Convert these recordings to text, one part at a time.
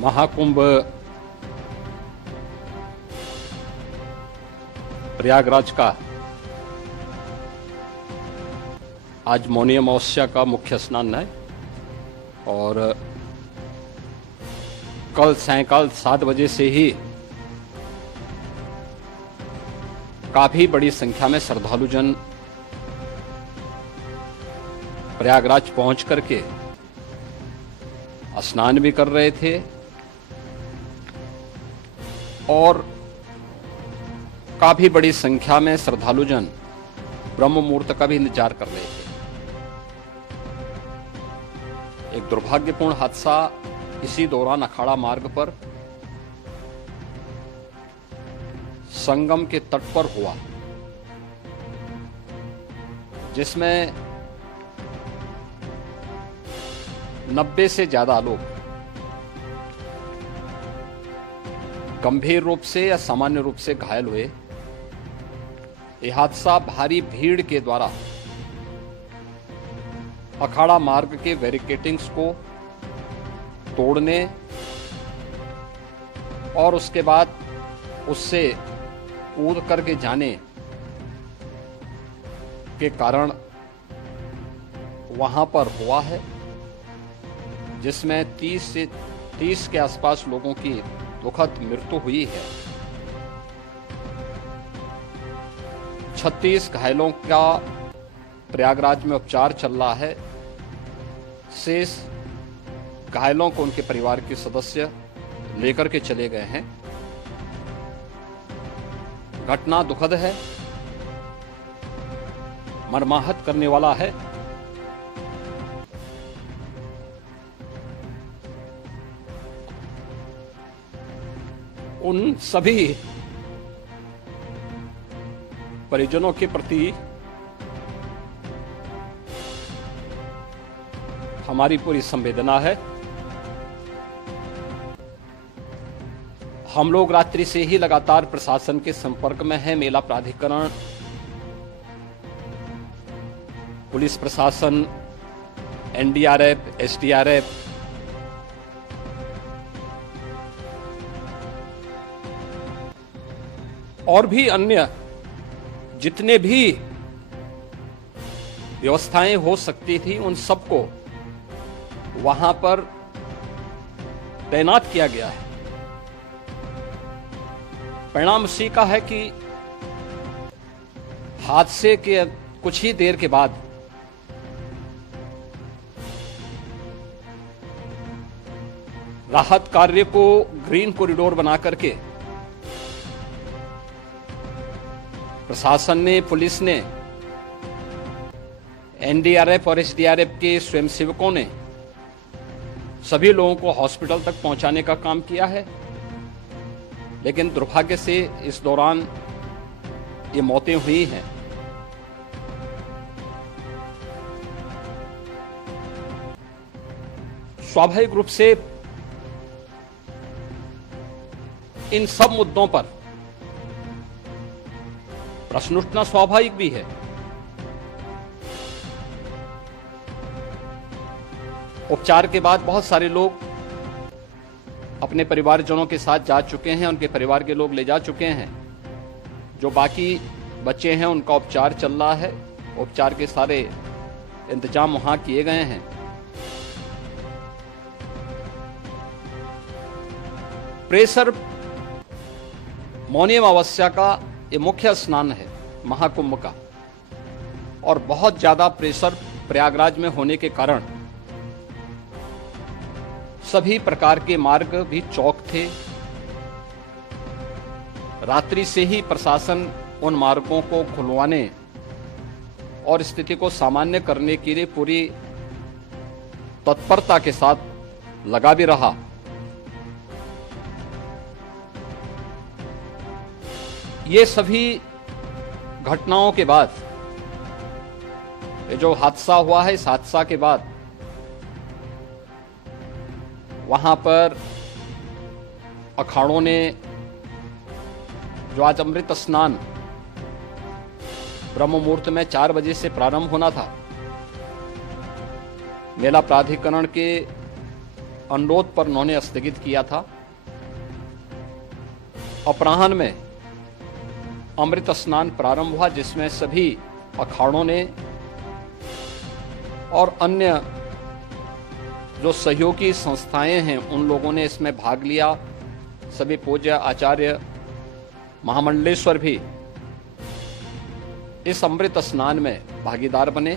महाकुंभ प्रयागराज का आज मौनी अमावस्या का मुख्य स्नान है और कल सायंकाल 7 बजे से ही काफी बड़ी संख्या में श्रद्धालुजन प्रयागराज पहुंच करके स्नान भी कर रहे थे और काफी बड़ी संख्या में श्रद्धालुजन ब्रह्म मुहूर्त का भी इंतजार कर रहे थे। एक दुर्भाग्यपूर्ण हादसा इसी दौरान अखाड़ा मार्ग पर संगम के तट पर हुआ, जिसमें 90 से ज्यादा लोग गंभीर रूप से या सामान्य रूप से घायल हुए। यह हादसा भारी भीड़ के द्वारा अखाड़ा मार्ग के बैरिकेडिंग्स को तोड़ने और उसके बाद उससे कूद करके जाने के कारण वहां पर हुआ है, जिसमें 30 के आसपास लोगों की दुखद मृत्यु हुई है। 36 घायलों का प्रयागराज में उपचार चल रहा है। शेष घायलों को उनके परिवार के सदस्य लेकर के चले गए हैं। घटना दुखद है, मर्माहत करने वाला है। उन सभी परिजनों के प्रति हमारी पूरी संवेदना है। हम लोग रात्रि से ही लगातार प्रशासन के संपर्क में हैं। मेला प्राधिकरण, पुलिस प्रशासन, एनडीआरएफ, एसडीआरएफ, और भी अन्य जितने भी व्यवस्थाएं हो सकती थी उन सबको वहां पर तैनात किया गया है। परिणाम उसी का है कि हादसे के कुछ ही देर के बाद राहत कार्य को ग्रीन कॉरिडोर बना करके प्रशासन ने, पुलिस ने, एनडीआरएफ और एसडीआरएफ के स्वयंसेवकों ने सभी लोगों को हॉस्पिटल तक पहुंचाने का काम किया है। लेकिन दुर्भाग्य से इस दौरान ये मौतें हुई हैं। स्वाभाविक रूप से इन सब मुद्दों पर प्रश्न उठना स्वाभाविक भी है। उपचार के बाद बहुत सारे लोग अपने परिवारजनों के साथ जा चुके हैं, उनके परिवार के लोग ले जा चुके हैं। जो बाकी बच्चे हैं उनका उपचार चल रहा है। उपचार के सारे इंतजाम वहां किए गए हैं। प्रेशर मौनी अमावस्या का ये मुख्य स्नान है महाकुंभ का, और बहुत ज्यादा प्रेशर प्रयागराज में होने के कारण सभी प्रकार के मार्ग भी चौक थे। रात्रि से ही प्रशासन उन मार्गों को खुलवाने और स्थिति को सामान्य करने के लिए पूरी तत्परता के साथ लगा भी रहा। ये सभी घटनाओं के बाद, ये जो हादसा हुआ है, इस हादसा के बाद वहां पर अखाड़ों ने जो आज अमृत स्नान ब्रह्म मुहूर्त में 4 बजे से प्रारंभ होना था, मेला प्राधिकरण के अनुरोध पर उन्होंने स्थगित किया था। अपराह्न में अमृत स्नान प्रारंभ हुआ, जिसमें सभी अखाड़ों ने और अन्य जो सहयोगी संस्थाएं हैं उन लोगों ने इसमें भाग लिया। सभी पूज्य आचार्य महामंडलेश्वर भी इस अमृत स्नान में भागीदार बने।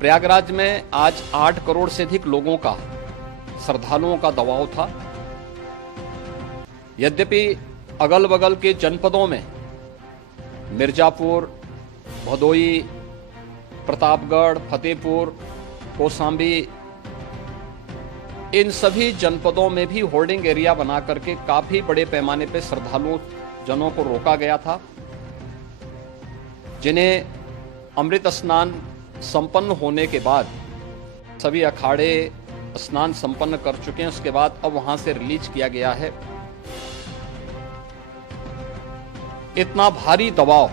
प्रयागराज में आज 8 करोड़ से अधिक लोगों का, श्रद्धालुओं का दबाव था। यद्यपि अगल बगल के जनपदों में मिर्जापुर, भदोई, प्रतापगढ़, फतेहपुर, कौशाम्बी, इन सभी जनपदों में भी होर्डिंग एरिया बना करके काफी बड़े पैमाने पर श्रद्धालु जनों को रोका गया था, जिन्हें अमृत स्नान संपन्न होने के बाद सभी अखाड़े स्नान संपन्न कर चुके हैं। उसके बाद अब वहां से रिलीज किया गया है। इतना भारी दबाव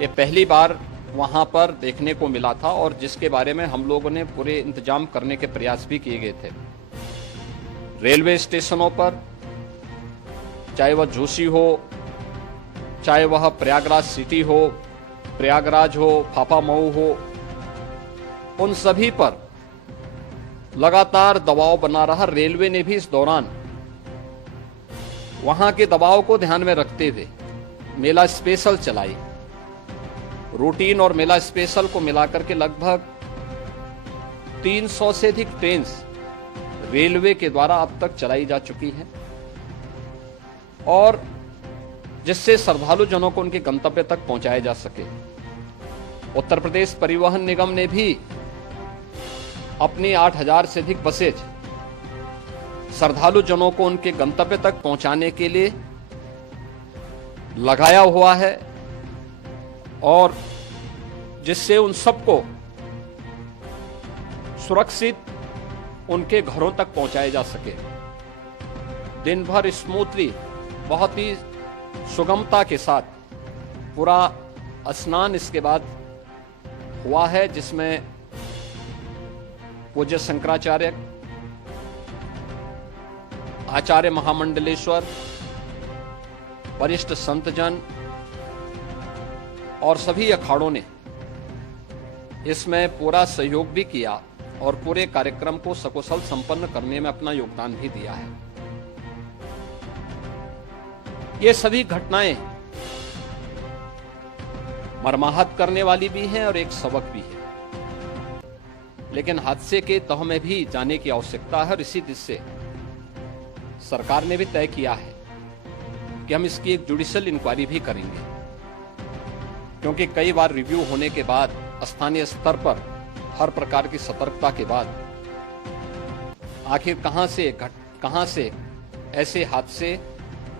ये पहली बार वहां पर देखने को मिला था, और जिसके बारे में हम लोगों ने पूरे इंतजाम करने के प्रयास भी किए गए थे। रेलवे स्टेशनों पर, चाहे वह झूसी हो, चाहे वह प्रयागराज सिटी हो, प्रयागराज हो, फाफामऊ हो, उन सभी पर लगातार दबाव बना रहा। रेलवे ने भी इस दौरान वहां के दबाव को ध्यान में रखते हुए मेला स्पेशल चलाई। रूटीन और मेला स्पेशल को मिलाकर के लगभग 300 से अधिक ट्रेन रेलवे के द्वारा अब तक चलाई जा चुकी हैं, और जिससे श्रद्धालु जनों को उनके गंतव्य तक पहुंचाया जा सके। उत्तर प्रदेश परिवहन निगम ने भी अपनी 8000 से अधिक बसेज श्रद्धालु जनों को उनके गंतव्य तक पहुंचाने के लिए लगाया हुआ है, और जिससे उन सबको सुरक्षित उनके घरों तक पहुंचाया जा सके। दिन भर स्मूथली, बहुत ही सुगमता के साथ पूरा स्नान इसके बाद हुआ है, जिसमें पूज्य शंकराचार्य, आचार्य महामंडलेश्वर, वरिष्ठ संतजन और सभी अखाड़ों ने इसमें पूरा सहयोग भी किया और पूरे कार्यक्रम को सकुशल संपन्न करने में अपना योगदान भी दिया है। ये सभी घटनाएं मर्माहत करने वाली भी हैं और एक सबक भी है, लेकिन हादसे के तह में भी जाने की आवश्यकता है। और इसी दिशा से सरकार ने भी तय किया है कि हम इसकी एक जुडिशियल इंक्वायरी भी करेंगे, क्योंकि कई बार रिव्यू होने के बाद स्थानीय स्तर पर हर प्रकार की सतर्कता के बाद आखिर कहां से ऐसे हादसे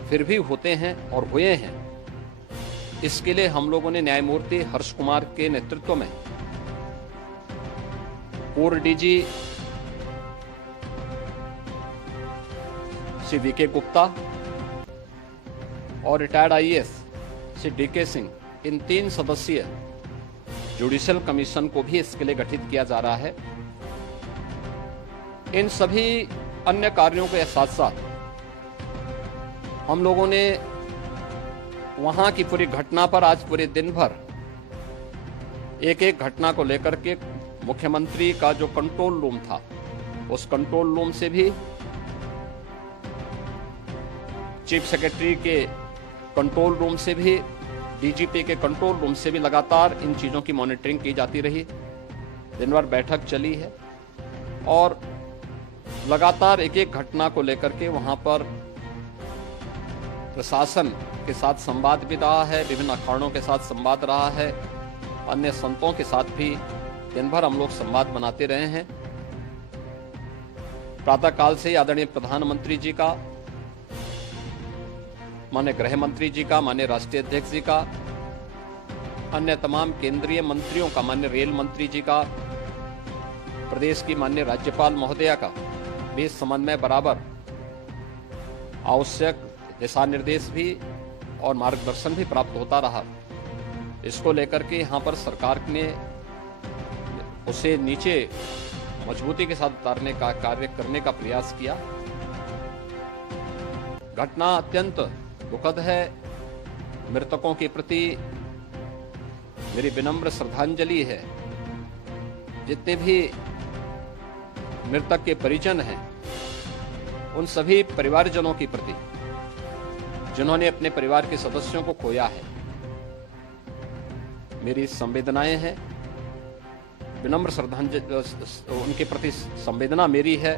फिर भी होते हैं और हुए हैं। इसके लिए हम लोगों ने न्यायमूर्ति हर्ष कुमार के नेतृत्व में पूर्व डीजी श्री वीके गुप्ता और रिटायर्ड आईएएस श्री डीके सिंह, इन 3 सदस्यीय जुडिशियल कमीशन को भी इसके लिए गठित किया जा रहा है। इन सभी अन्य कार्यों के साथ साथ हम लोगों ने वहां की पूरी घटना पर आज पूरे दिन भर एक एक घटना को लेकर के मुख्यमंत्री का जो कंट्रोल रूम था, उस कंट्रोल रूम से भी, चीफ सेक्रेटरी के कंट्रोल रूम से भी, डीजीपी के कंट्रोल रूम से भी लगातार इन चीजों की मॉनिटरिंग की जाती रही। दिन भर बैठक चली है और लगातार एक एक घटना को लेकर के वहां पर प्रशासन के साथ संवाद भी रहा है, विभिन्न अखाड़ों के साथ संवाद रहा है, अन्य संतों के साथ भी दिन भर हम लोग संवाद बनाते रहे हैं। प्रातः काल से आदरणीय प्रधानमंत्री जी का, माननीय गृह मंत्री जी का, माननीय राष्ट्रीय अध्यक्ष जी का, अन्य तमाम केंद्रीय मंत्रियों का, माननीय रेल मंत्री जी का, प्रदेश की माननीय राज्यपाल महोदया का भी समन्वय बराबर आवश्यक दिशा निर्देश भी और मार्गदर्शन भी प्राप्त होता रहा। इसको लेकर के यहाँ पर सरकार ने उसे नीचे मजबूती के साथ उतारने का कार्य करने का प्रयास किया। घटना अत्यंत दुखद है। मृतकों के प्रति मेरी विनम्र श्रद्धांजलि है। जितने भी मृतक के परिजन हैं, उन सभी परिवारजनों के प्रति जिन्होंने अपने परिवार के सदस्यों को खोया है, मेरी संवेदनाएं हैं। विनम्र श्रद्धांजलि उनके प्रति संवेदना मेरी है।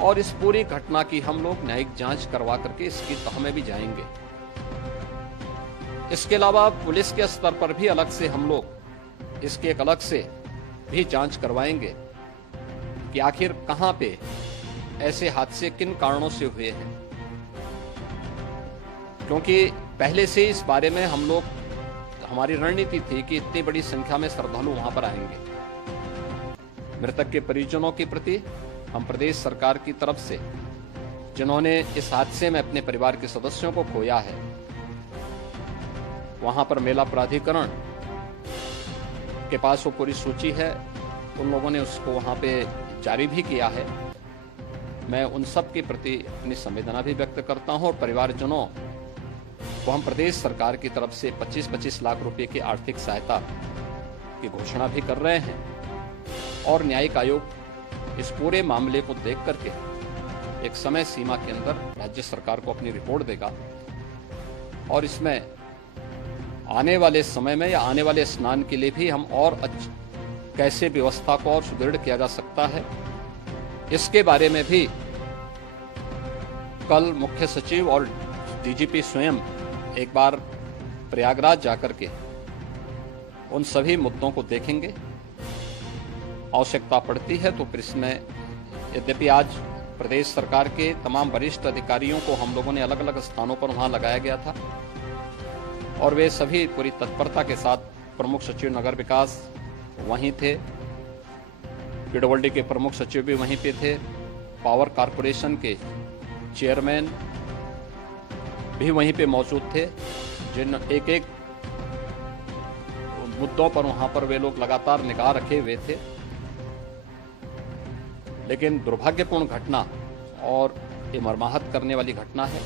और इस पूरी घटना की हम लोग न्यायिक जांच करवा करके इसकी तह में भी जाएंगे। इसके अलावा पुलिस के स्तर पर भी अलग से हम लोग इसके एक अलग से भी जांच करवाएंगे कि आखिर कहां पे ऐसे हादसे किन कारणों से हुए हैं, क्योंकि पहले से इस बारे में हम लोग हमारी रणनीति थी कि इतनी बड़ी संख्या में श्रद्धालु वहां पर आएंगे। मृतक के परिजनों के प्रति हम प्रदेश सरकार की तरफ से, जिन्होंने इस हादसे में अपने परिवार के सदस्यों को खोया है, वहां पर मेला प्राधिकरण के पास वो पूरी सूची है, उन लोगों ने उसको वहां पे जारी भी किया है। मैं उन सब के प्रति अपनी संवेदना भी व्यक्त करता हूं और परिवारजनों को हम प्रदेश सरकार की तरफ से 25-25 लाख रुपए की आर्थिक सहायता की घोषणा भी कर रहे हैं। और न्यायिक आयोग इस पूरे मामले को देख करके एक समय सीमा के अंदर राज्य सरकार को अपनी रिपोर्ट देगा और इसमें आने वाले समय में या आने वाले स्नान के लिए भी हम और कैसे व्यवस्था को और सुदृढ़ किया जा सकता है, इसके बारे में भी कल मुख्य सचिव और डीजीपी स्वयं एक बार प्रयागराज जाकर के उन सभी मुद्दों को देखेंगे। आवश्यकता पड़ती है तो फिर इसमें, यद्यपि आज प्रदेश सरकार के तमाम वरिष्ठ अधिकारियों को हम लोगों ने अलग अलग स्थानों पर वहां लगाया गया था और वे सभी पूरी तत्परता के साथ, प्रमुख सचिव नगर विकास वहीं थे, पीडब्ल्यूडी के प्रमुख सचिव भी वहीं पे थे, पावर कारपोरेशन के चेयरमैन भी वहीं पे मौजूद थे, जिन एक एक मुद्दों पर वहां पर वे लोग लगातार निगाह रखे हुए थे। लेकिन दुर्भाग्यपूर्ण घटना और ये मर्माहत करने वाली घटना है।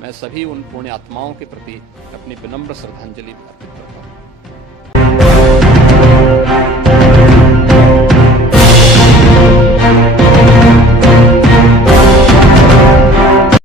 मैं सभी उन पुण्य आत्माओं के प्रति अपनी विनम्र श्रद्धांजलि अर्पित